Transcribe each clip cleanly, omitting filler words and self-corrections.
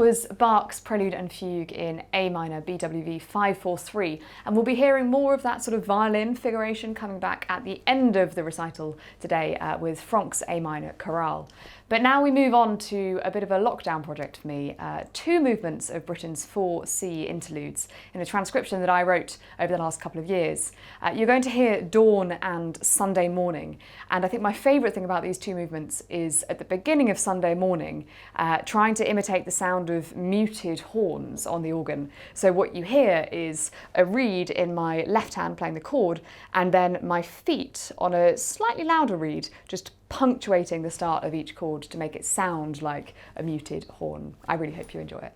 was Bach's Prelude and Fugue in A minor, BWV 543, and we'll be hearing more of that sort of violin figuration coming back at the end of the recital today with Franck's A minor chorale. But now we move on to a bit of a lockdown project for me, 2 movements of Britten's 4C interludes in a transcription that I wrote over the last couple of years. You're going to hear Dawn and Sunday Morning, and I think my favourite thing about these 2 movements is at the beginning of Sunday Morning, trying to imitate the sound of muted horns on the organ. So what you hear is a reed in my left hand playing the chord, and then my feet on a slightly louder reed, just punctuating the start of each chord to make it sound like a muted horn. I really hope you enjoy it.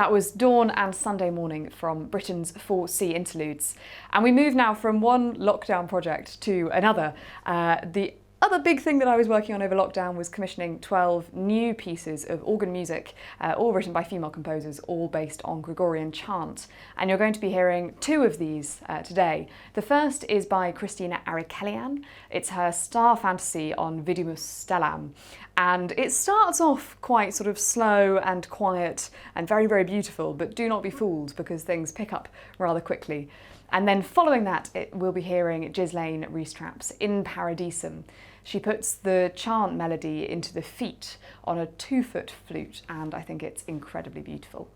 That was Dawn and Sunday Morning from Britten's 4C Interludes. And we move now from one lockdown project to another. The other big thing that I was working on over lockdown was commissioning 12 new pieces of organ music, all written by female composers, all based on Gregorian chant. And you're going to be hearing two of these today. The first is by Kristina Arakelyan. It's her star fantasy on Vidimus Stellam. And it starts off quite sort of slow and quiet and very, very beautiful, but do not be fooled because things pick up rather quickly. And then following that, we'll be hearing Ghislaine Reece-Trapp's In Paradisum. She puts the chant melody into the feet on a 2-foot flute, and I think it's incredibly beautiful.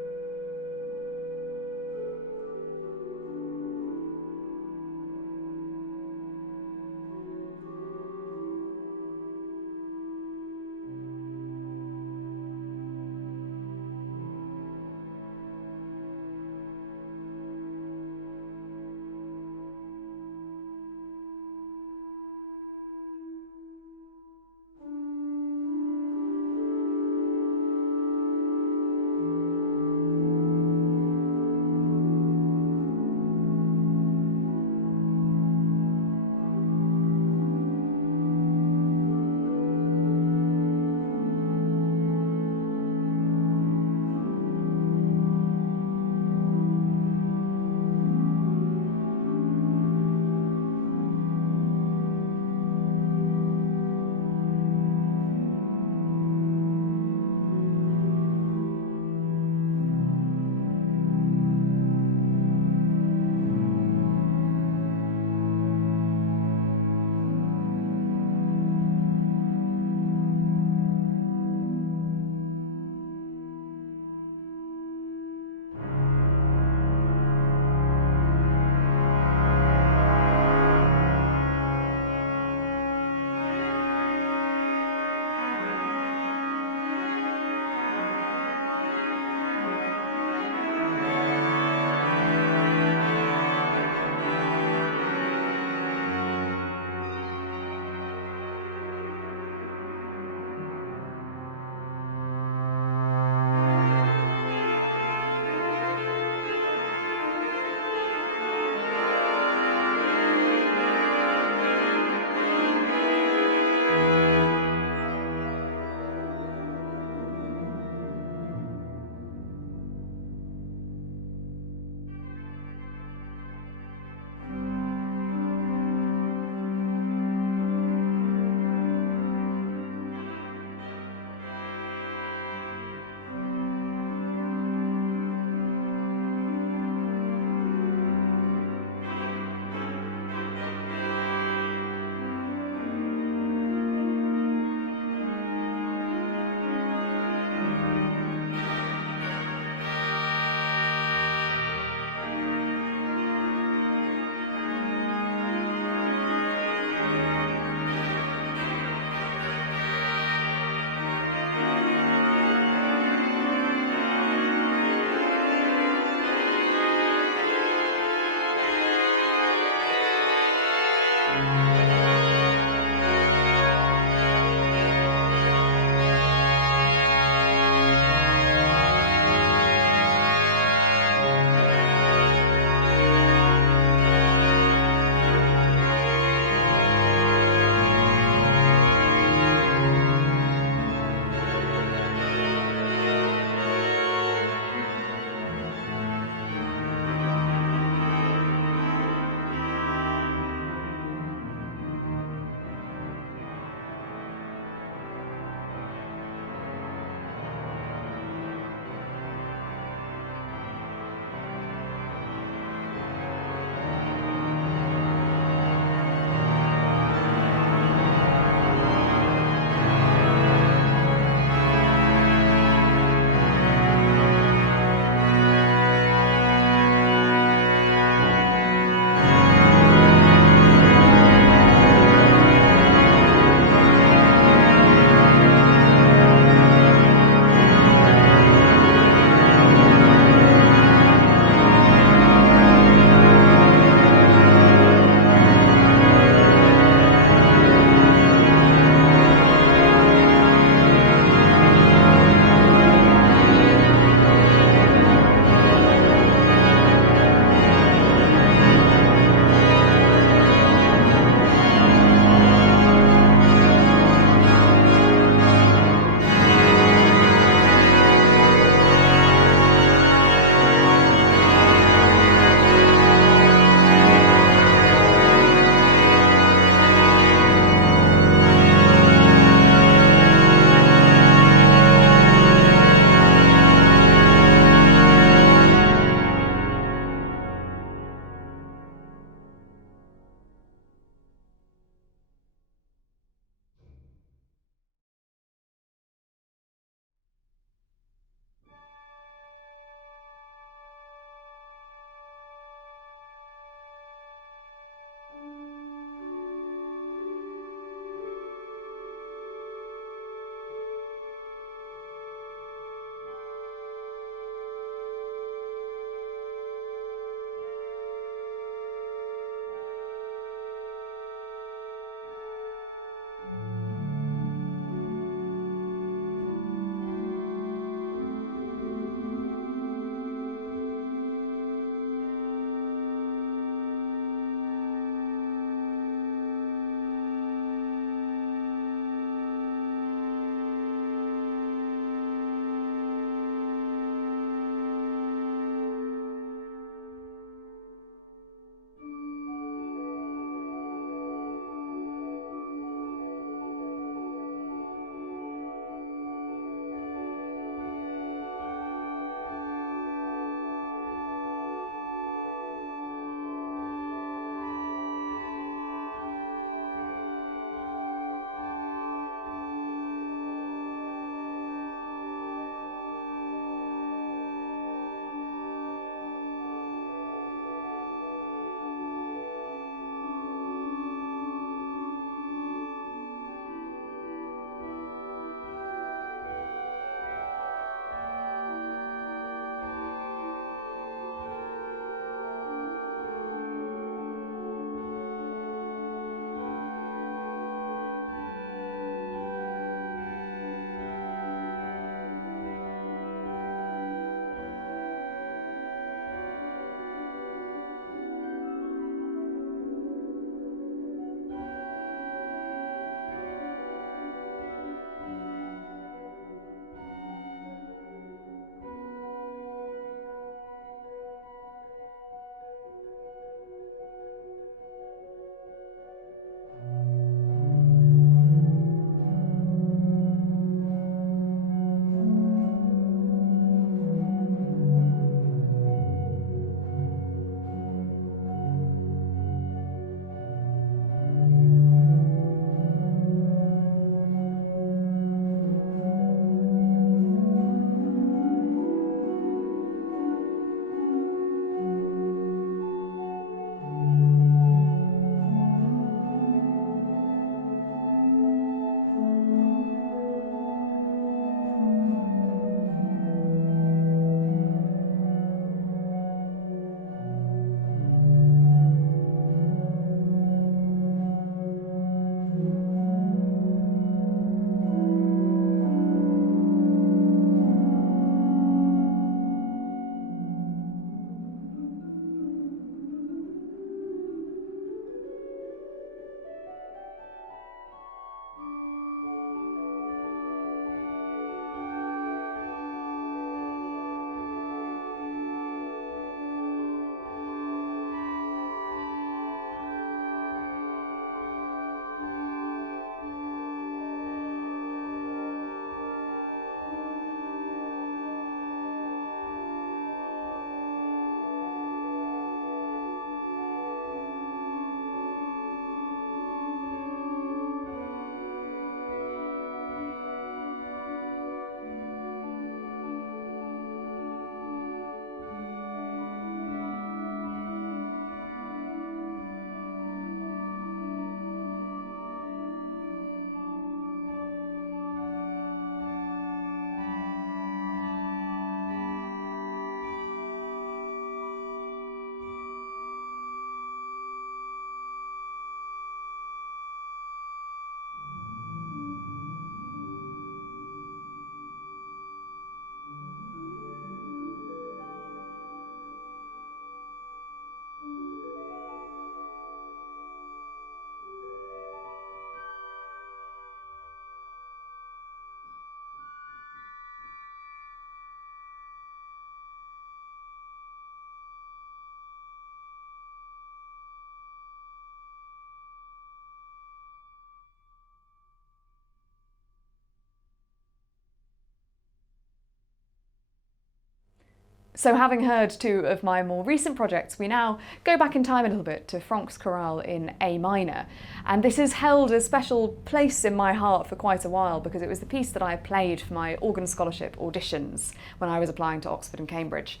So having heard two of my more recent projects, we now go back in time a little bit to Franck's chorale in A minor. And this has held a special place in my heart for quite a while because it was the piece that I played for my organ scholarship auditions when I was applying to Oxford and Cambridge.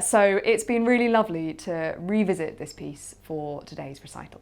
So it's been really lovely to revisit this piece for today's recital.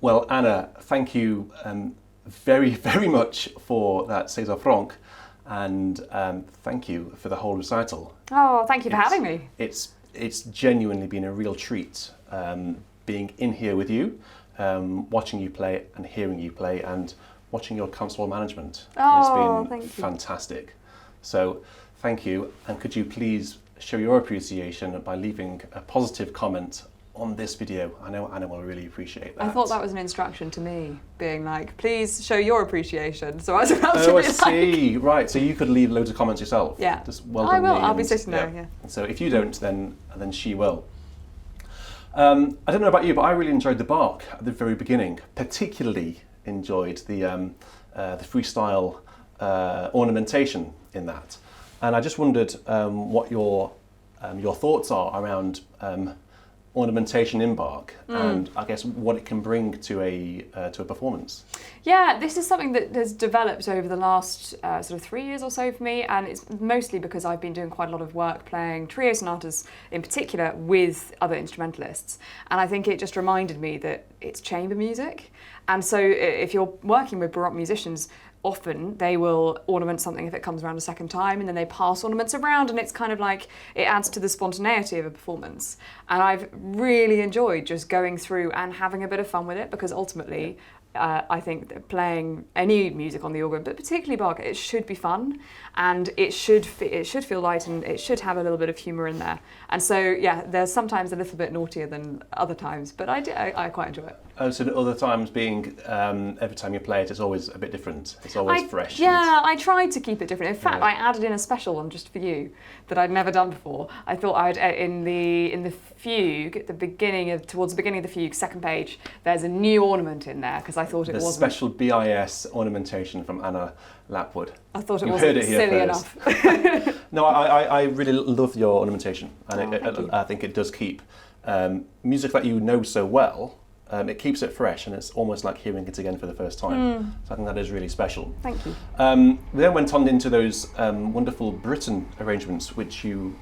Well, Anna, thank you very, very much for that César Franck, and thank you for the whole recital. Oh, thank you for having me. It's genuinely been a real treat being in here with you, watching you play and hearing you play, and watching your console management. Oh, it's been thank you. Fantastic. So thank you, and could you please show your appreciation by leaving a positive comment on this video? I know Anna will really appreciate that. I thought that was an instruction to me, being like, please show your appreciation. So I was about to I be see. Right, so you could leave loads of comments yourself. Yeah. Just well done. I will. me, I'll be and- sitting there. Yeah. So if you don't, then she will. I don't know about you, but I really enjoyed the Bach at the very beginning. Particularly enjoyed the freestyle ornamentation in that, and I just wondered what your thoughts are around ornamentation in Bach, and I guess what it can bring to a performance. Yeah, this is something that has developed over the last sort of 3 years or so for me, and it's mostly because I've been doing quite a lot of work playing trio sonatas in particular with other instrumentalists, and I think it just reminded me that it's chamber music, and so if you're working with Baroque musicians, often they will ornament something if it comes around a second time, and then they pass ornaments around, and it's kind of like it adds to the spontaneity of a performance. And I've really enjoyed just going through and having a bit of fun with it, because ultimately I think that playing any music on the organ, but particularly Bach, it should be fun, and it should feel light, and it should have a little bit of humour in there. And so yeah, there's sometimes a little bit naughtier than other times, but I quite enjoy it. Oh, so the other times being every time you play it, it's always a bit different. It's always fresh. Yeah, I tried to keep it different. In fact, Yeah. I added in a special one just for you that I'd never done before. I thought I'd in the Fugue at towards the beginning of the Fugue, second page, there's a new ornament in there because I thought it The wasn't. special BIS ornamentation from Anna Lapwood. I thought it You wasn't heard it here silly first. enough. No, I really love your ornamentation, and thank you. I think it does keep music that you know so well. It keeps it fresh, and it's almost like hearing it again for the first time. So I think that is really special. Thank you. We then went on into those wonderful Britten arrangements, which you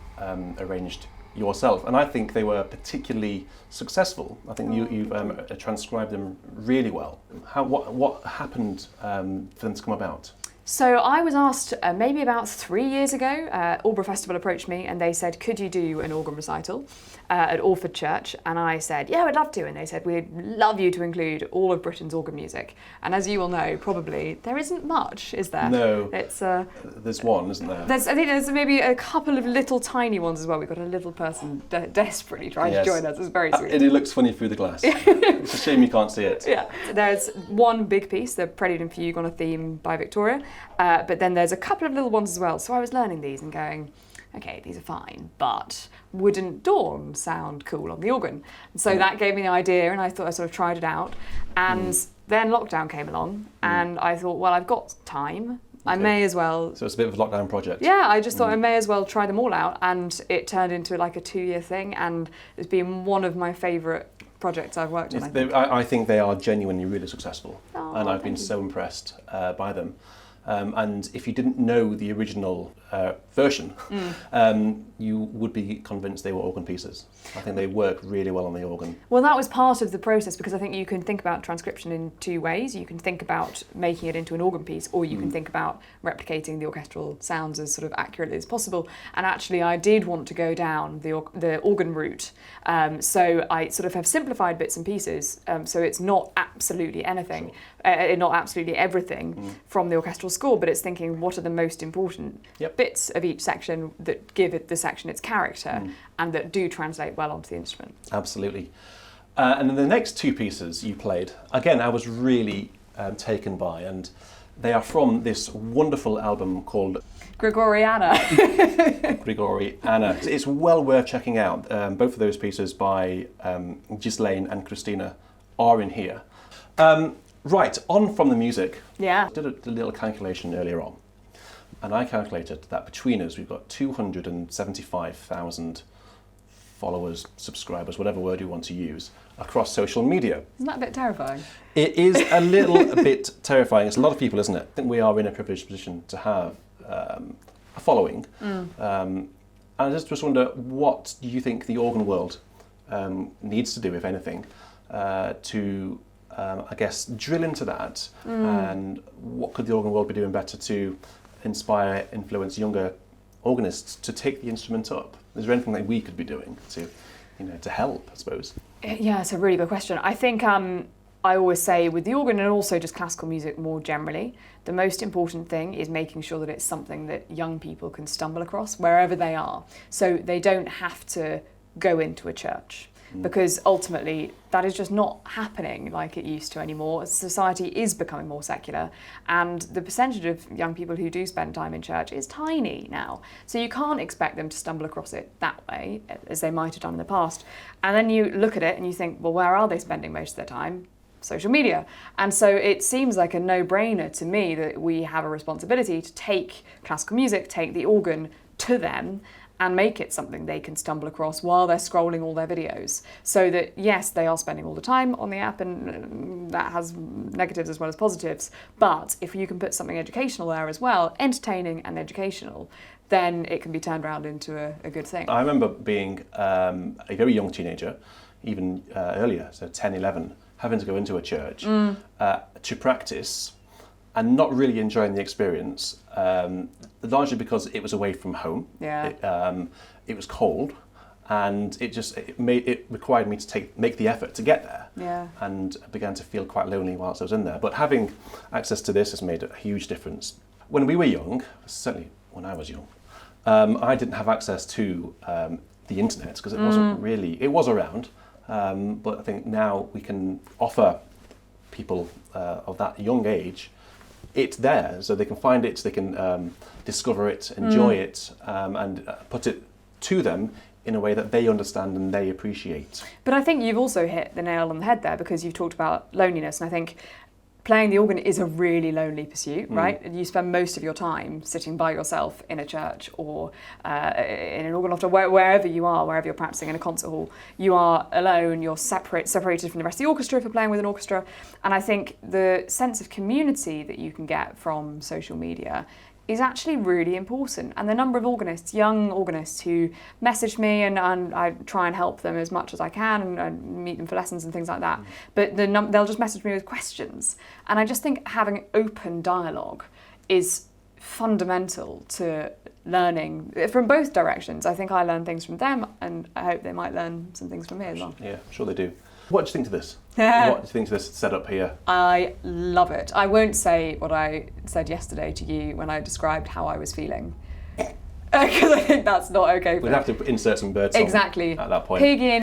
arranged yourself, and I think they were particularly successful. I think you've transcribed them really well. What happened for them to come about? So I was asked maybe about 3 years ago, Aldeburgh Festival approached me and they said, could you do an organ recital at Orford Church? And I said, yeah, I'd love to. And they said, we'd love you to include all of Britain's organ music. And as you will know, probably, there isn't much, is there? No, it's there's one, isn't there? I think there's maybe a couple of little tiny ones as well. We've got a little person desperately trying to join us. It's very sweet. And it looks funny through the glass. It's a shame you can't see it. Yeah, there's one big piece, the Prelude and Fugue on a theme by Victoria, but then there's a couple of little ones as well. So I was learning these and going, okay, these are fine, but wouldn't Dawn sound cool on the organ? And so that gave me the idea, and I thought I sort of tried it out. And then lockdown came along, and I thought, well, I've got time. I may as well. So it's a bit of a lockdown project. Yeah, I just thought I may as well try them all out, and it turned into like a 2-year thing, and it's been one of my favourite projects I've worked on. I think they are genuinely really successful, and I've been thank you. so impressed by them. And if you didn't know the original version, you would be convinced they were organ pieces. I think they work really well on the organ. Well, that was part of the process, because I think you can think about transcription in 2 ways. You can think about making it into an organ piece, or you can think about replicating the orchestral sounds as sort of accurately as possible. And actually, I did want to go down the organ route. So I sort of have simplified bits and pieces, so it's not absolutely anything, not absolutely everything from the orchestral score, but it's thinking what are the most important bits of each section that give the section its character and that do translate well onto the instrument. Absolutely. And then the next 2 pieces you played, again, I was really taken by, and they are from this wonderful album called Gregoriana. Gregoriana. It's well worth checking out. Both of those pieces by Ghislaine and Kristina are in here. Right, on from the music. Yeah. I did a little calculation earlier on, and I calculated that between us we've got 275,000 followers, subscribers, whatever word you want to use, across social media. Isn't that a bit terrifying? It is a little bit terrifying. It's a lot of people, isn't it? I think we are in a privileged position to have a following. And I just wonder, what do you think the organ world needs to do, if anything, to I guess, drill into that, and what could the organ world be doing better to inspire, influence younger organists to take the instrument up? Is there anything that we could be doing to, to help, I suppose? Yeah, it's a really good question. I think I always say with the organ and also just classical music more generally, the most important thing is making sure that it's something that young people can stumble across wherever they are. So they don't have to go into a church, because ultimately that is just not happening like it used to anymore. Society is becoming more secular, and the percentage of young people who do spend time in church is tiny now. So you can't expect them to stumble across it that way, as they might have done in the past. And then you look at it and you think, well, where are they spending most of their time? Social media. And so it seems like a no-brainer to me that we have a responsibility to take classical music, take the organ to them, and make it something they can stumble across while they're scrolling all their videos. So that, yes, they are spending all the time on the app, and that has negatives as well as positives, but if you can put something educational there as well, entertaining and educational, then it can be turned around into a good thing. I remember being a very young teenager, even earlier, so 10, 11, having to go into a church to practice and not really enjoying the experience, largely because it was away from home. Yeah. It was cold, and it required me to make the effort to get there. Yeah. And I began to feel quite lonely whilst I was in there. But having access to this has made a huge difference. When we were young, certainly when I was young, I didn't have access to the internet because it wasn't really, it was around, but I think now we can offer people of that young age, it's there, so they can find it, they can discover it, enjoy it, and put it to them in a way that they understand and they appreciate. But I think you've also hit the nail on the head there, because you've talked about loneliness, and I think playing the organ is a really lonely pursuit, right? You spend most of your time sitting by yourself in a church or in an organ loft, or wherever you are, wherever you're practicing in a concert hall. You are alone, you're separated from the rest of the orchestra if you're playing with an orchestra. And I think the sense of community that you can get from social media is actually really important. And the number of organists, young organists, who message me, and I try and help them as much as I can and meet them for lessons and things like that. But they'll just message me with questions. And I just think having open dialogue is fundamental to learning from both directions. I think I learn things from them, and I hope they might learn some things from me as well. Yeah, I'm sure they do. What do you think to this? What do you think to this setup here? I love it. I won't say what I said yesterday to you when I described how I was feeling, because I think that's not okay. We'd have to insert some bird song exactly at that point. Piggy.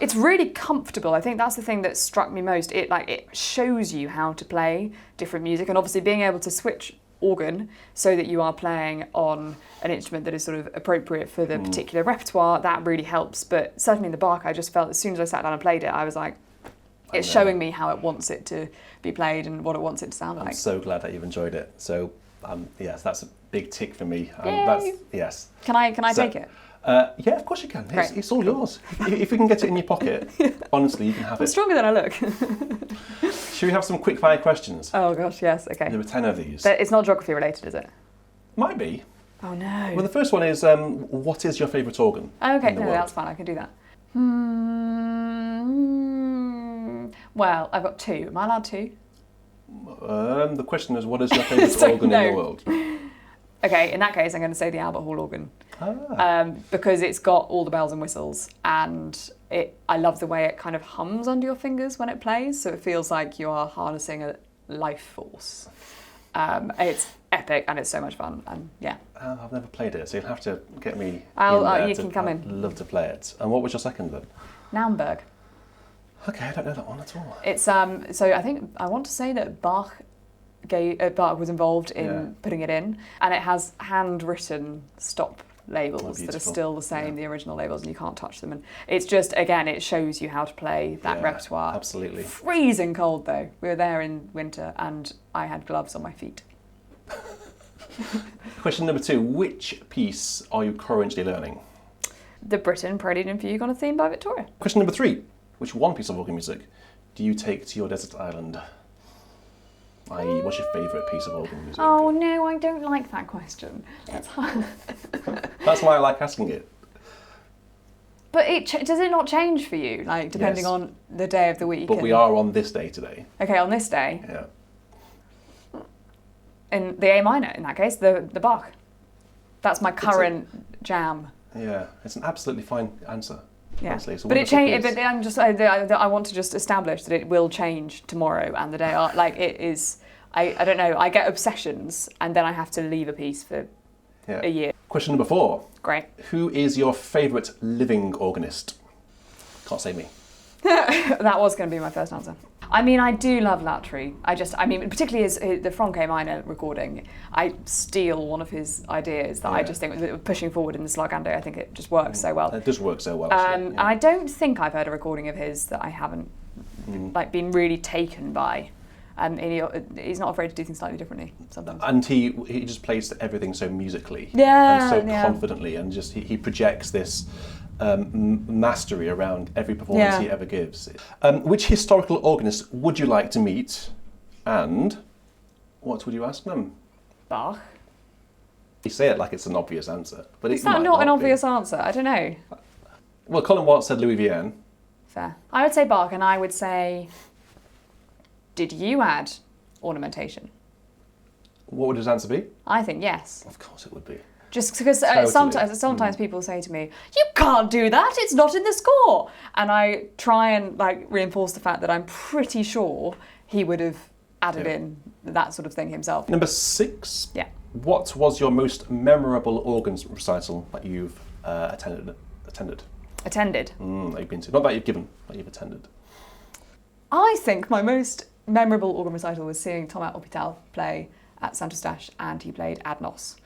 It's really comfortable. I think that's the thing that struck me most. It shows you how to play different music, and obviously being able to switch organ so that you are playing on an instrument that is sort of appropriate for the particular repertoire, that really helps. But certainly in the Bach, I just felt as soon as I sat down and played it, I was like, it's showing me how it wants it to be played and what it wants it to sound like. I'm so glad that you've enjoyed it. So yes, that's a big tick for me. Yes. Can I take it? Yeah, of course you can. It's all yours. If you can get it in your pocket, honestly, you can have it. I'm stronger than I look. Should we have some quick-fire questions? Oh gosh, yes, okay. There were 10 of these. But it's not geography related, is it? Might be. Oh no. Well, the first one is, what is your favourite organ? Okay, no, that's fine, I can do that. Well, I've got two. Am I allowed two? The question is, what is your favourite organ in the world? Okay, in that case, I'm going to say the Albert Hall organ. Because it's got all the bells and whistles, and I love the way it kind of hums under your fingers when it plays, so it feels like you are harnessing a life force. It's epic and it's so much fun, and yeah. I've never played it, so you'll have to get me you can come in. I'd love to play it. And what was your second then? Naumburg. Okay, I don't know that one at all. It's so I want to say that Bach was involved in putting it in, and it has handwritten stop labels that are still the same, the original labels, and you can't touch them. And it's just, again, it shows you how to play that repertoire. Absolutely. Freezing cold though. We were there in winter, and I had gloves on my feet. Question number 2: which piece are you currently learning? The Britten Prelude and Fugue on a Theme by Victoria. Question number 3: which one piece of organ music do you take to your desert island? I.e., what's your favourite piece of organ music? Oh no, I don't like that question. That's hard. That's why I like asking it. But does it not change for you, like depending on the day of the week? But we are on this day today. Okay, on this day. Yeah. In the A minor, in that case, the Bach. That's my current jam. Yeah, it's an absolutely fine answer. Yeah, honestly. but it changed. But I want to just establish that it will change tomorrow and the day after. Like it is. I don't know. I get obsessions, and then I have to leave a piece for a year. Question number 4. Great. Who is your favourite living organist? Can't say me. That was going to be my first answer. I mean, I do love Latry. Particularly his the Franck A minor recording, I steal one of his ideas that I just think, pushing forward in the Slagande, I think it just works so well. It does work so well. And I don't think I've heard a recording of his that I haven't been really taken by. And he's not afraid to do things slightly differently sometimes. And he just plays everything so musically. Yeah, and so confidently, and just he projects this mastery around every performance he ever gives. Which historical organist would you like to meet, and what would you ask them? Bach. You say it like it's an obvious answer, but it's not an obvious answer. I don't know. Well, Colin Watt said Louis Vienne. Fair. I would say Bach, and I would say, did you add ornamentation? What would his answer be? I think yes. Of course it would be. Just because sometimes people say to me, you can't do that, it's not in the score. And I try and reinforce the fact that I'm pretty sure he would have added in that sort of thing himself. Number 6. Yeah. What was your most memorable organ recital that you've attended? Attended? That you've been to. Not that you've given, that you've attended. I think my most memorable organ recital was seeing Thomas Hôpital play at Saint Eustache, and he played Ad Nos.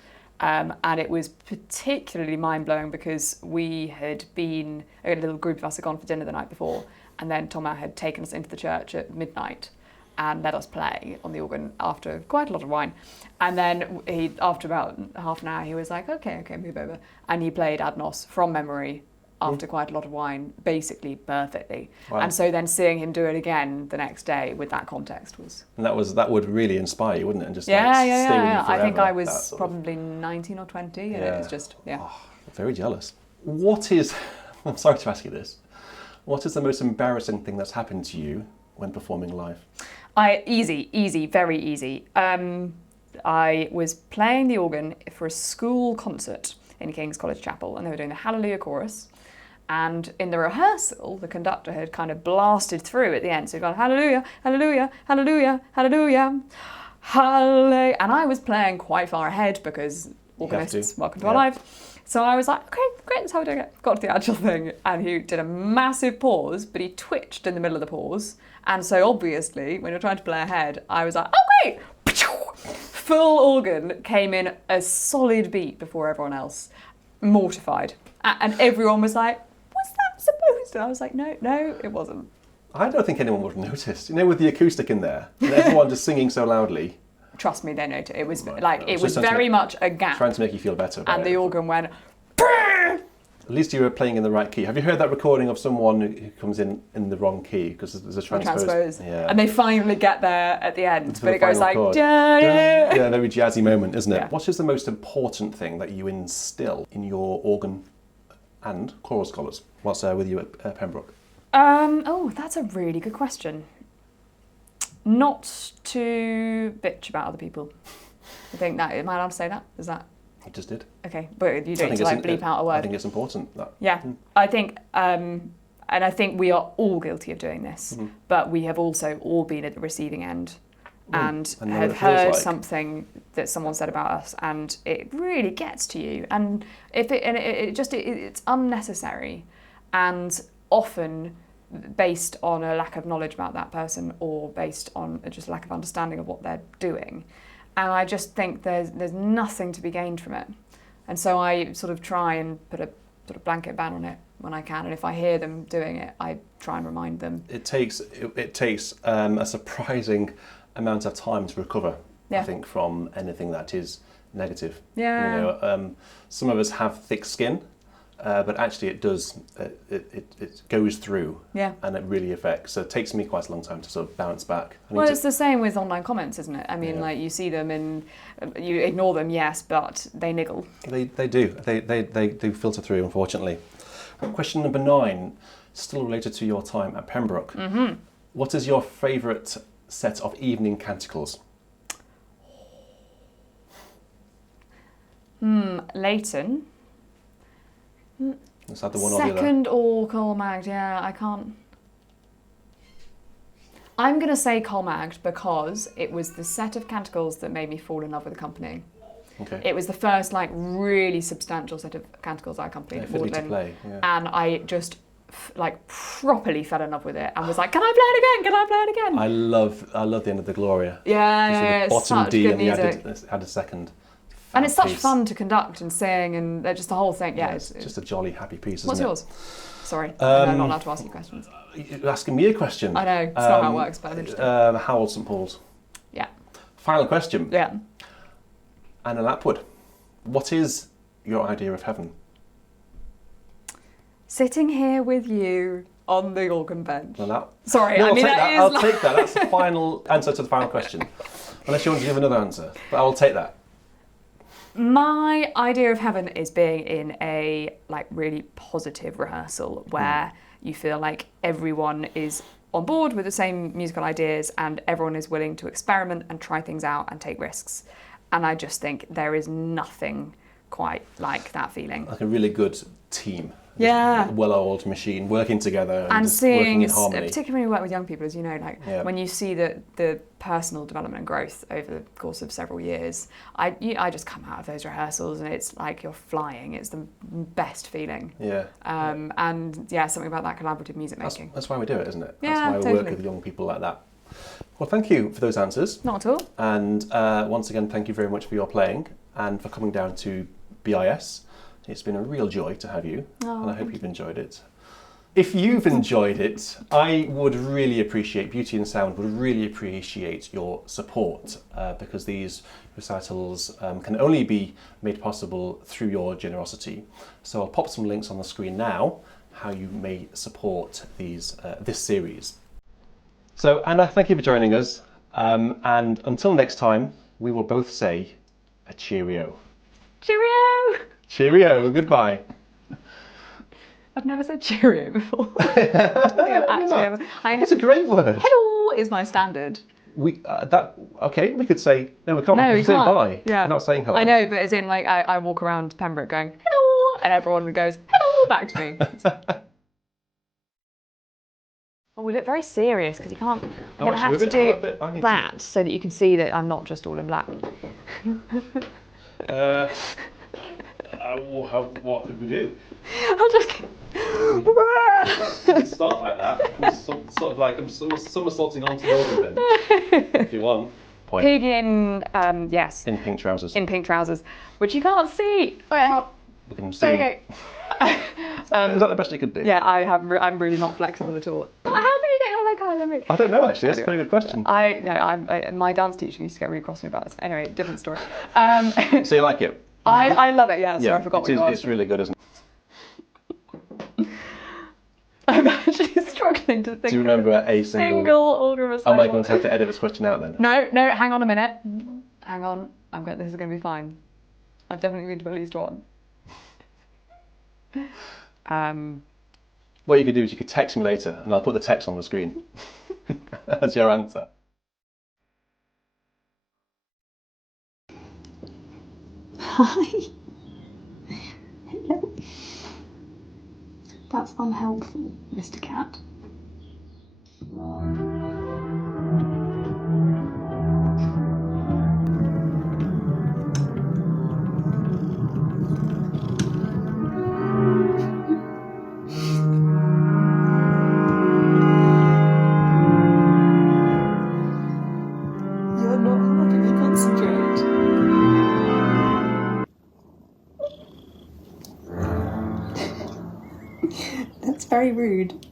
And it was particularly mind-blowing because we had been, a little group of us had gone for dinner the night before, and then Thomas had taken us into the church at midnight and let us play on the organ after quite a lot of wine. And then after about half an hour, he was like, okay, move over. And he played Ad Nos from memory after quite a lot of wine, basically perfectly. Wow. And so then seeing him do it again the next day with that context was... And that would really inspire you, wouldn't it? And just stay with you forever. I think I was probably 19 or 20, and it was just, Oh, very jealous. What is... I'm sorry to ask you this. What is the most embarrassing thing that's happened to you when performing live? Easy, very easy. I was playing the organ for a school concert in King's College Chapel, and they were doing the Hallelujah chorus. And in the rehearsal, the conductor had kind of blasted through at the end. So he'd gone, hallelujah, hallelujah, hallelujah, hallelujah, hallelujah. And I was playing quite far ahead because organists, welcome to our live. So I was like, okay, great, that's how we're doing it. Got to the actual thing. And he did a massive pause, but he twitched in the middle of the pause. And so obviously, when you're trying to play ahead, I was like, oh, great. Full organ came in a solid beat before everyone else. Mortified. And everyone was like, was that supposed to? I was like, no, it wasn't. I don't think anyone would have noticed. With the acoustic in there, and everyone just singing so loudly. Trust me, they noticed. It was it was very much a gap. Trying to make you feel better about and the organ went, At least you were playing in the right key. Have you heard that recording of someone who comes in the wrong key because there's a transpose? Yeah. And they finally get there at the end, but it goes like, yeah, very jazzy moment, isn't it? Yeah. What is the most important thing that you instill in your organ and choral scholars whilst with you at Pembroke? That's a really good question. Not to bitch about other people. I think that, am I allowed to say that? Is that? You just did. Okay, but you don't need to bleep out a word. I think it's important. Yeah, I think, and I think we are all guilty of doing this, but we have also all been at the receiving end and have heard something that someone said about us, and it really gets to you, and it's unnecessary, and often based on a lack of knowledge about that person or based on just lack of understanding of what they're doing. And I just think there's nothing to be gained from it. And so I sort of try and put a sort of blanket ban on it when I can. And if I hear them doing it, I try and remind them. It takes a surprising amount of time to recover, I think, from anything that is negative. Yeah. Some of us have thick skin. But actually it does, it goes through and it really affects. So it takes me quite a long time to sort of bounce back. It's the same with online comments, isn't it? I mean, you see them and you ignore them, yes, but they niggle. They do. They do filter through, unfortunately. Question number 9, still related to your time at Pembroke. What is your favourite set of evening canticles? Leighton. Is that the one or the other? Second or Colmagd, yeah, I can't. I'm going to say Colmagd because it was the set of canticles that made me fall in love with the company. Okay. It was the first like really substantial set of canticles I accompanied at fiddly to Magdalen, play, yeah. and I just like properly fell in love with it and was like, can I play it again? Can I play it again? I love the end of the Gloria. Yeah, The it's bottom such D good and music. the added second. And it's such piece. fun to conduct and sing and just the whole thing. Yeah, It's just a jolly happy piece, isn't What's it? yours? Sorry, I'm not allowed to ask you questions. You're asking me a question. I know, it's not how it works, but I'm interested. Howell St Paul's. Yeah. Final question. Yeah. Anna Lapwood, what is your idea of heaven? Sitting here with you on the organ bench. Well, Sorry, no, I mean I'll take that. That's the final answer to the final question. Unless you want to give another answer, but I will take that. My idea of heaven is being in a like really positive rehearsal where you feel like everyone is on board with the same musical ideas and everyone is willing to experiment and try things out and take risks. And I just think there is nothing quite like that feeling. Like a really good team. Yeah. A well-oiled machine working together and just seeing, working in harmony. particularly when you work with young people, as you know, like when you see the personal development and growth over the course of several years, I just come out of those rehearsals and it's like you're flying. It's the best feeling. Yeah. And yeah, something about that collaborative music making. That's why we do it, isn't it? Yeah, that's why we totally. work with young people like that. Well, thank you for those answers. Not at all. And once again, thank you very much for your playing and for coming down to BIS. It's been a real joy to have you, and I hope you've enjoyed it. If you've enjoyed it, I would really appreciate, Beauty and Sound would really appreciate your support because these recitals can only be made possible through your generosity. So I'll pop some links on the screen now, how you may support this series. So Anna, thank you for joining us, and until next time, we will both say a cheerio. Cheerio! Cheerio, goodbye. I've never said cheerio before. It's a great word. Hello is my standard. We could say no. We can't. No, we you say can't. bye. Yeah. We're not saying hello. I know, but as in like I walk around Pembroke going hello, and everyone goes hello back to me. Oh, we look very serious because you can't. I'm gonna have to do that so that you can see that I'm not just all in black. What did we do? I'll just. Start like that. Sort of like I'm somersaulting onto the organ then. If you want. Point. Pig in yes. In pink trousers. In pink trousers, which you can't see. Okay. We can see. Okay. Is that the best you could do? Yeah, I'm really not flexible at all. How do you get on that kind of thing? I don't know actually. That's a very good question. My dance teacher used to get really cross with me about this. Anyway, different story. So you like it? I love it. Yeah. So I forgot what you asked. It's really good, isn't it? I'm actually struggling to think. Do you remember a single organ recital? Am I going to have to edit this question out then? No. Hang on a minute. Hang on. This is going to be fine. I've definitely been to at least one. What you could do is you could text me later, and I'll put the text on the screen. That's your answer. Hi. Hello. That's unhelpful, Mr. Cat. You're not helping me concentrate. That's very rude.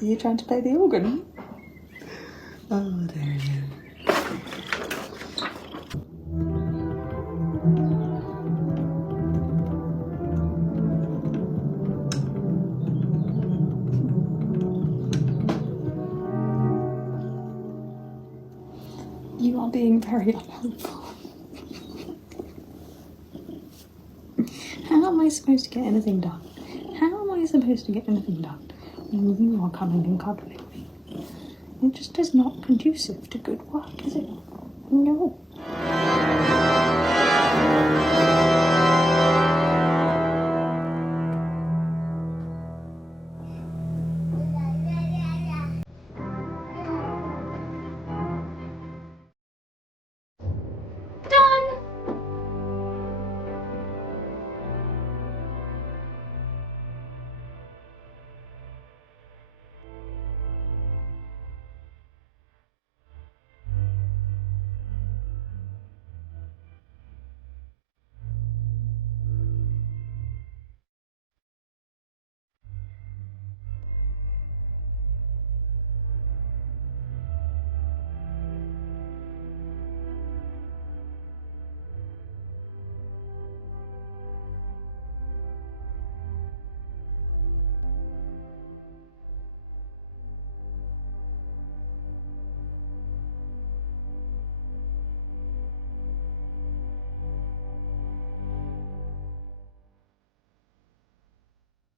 Are you trying to play the organ? Oh, there you go. You are being very unhelpful. How am I supposed to get anything done I supposed to get anything done when you are coming and cuddling me? It just is not conducive to good work, is it? No.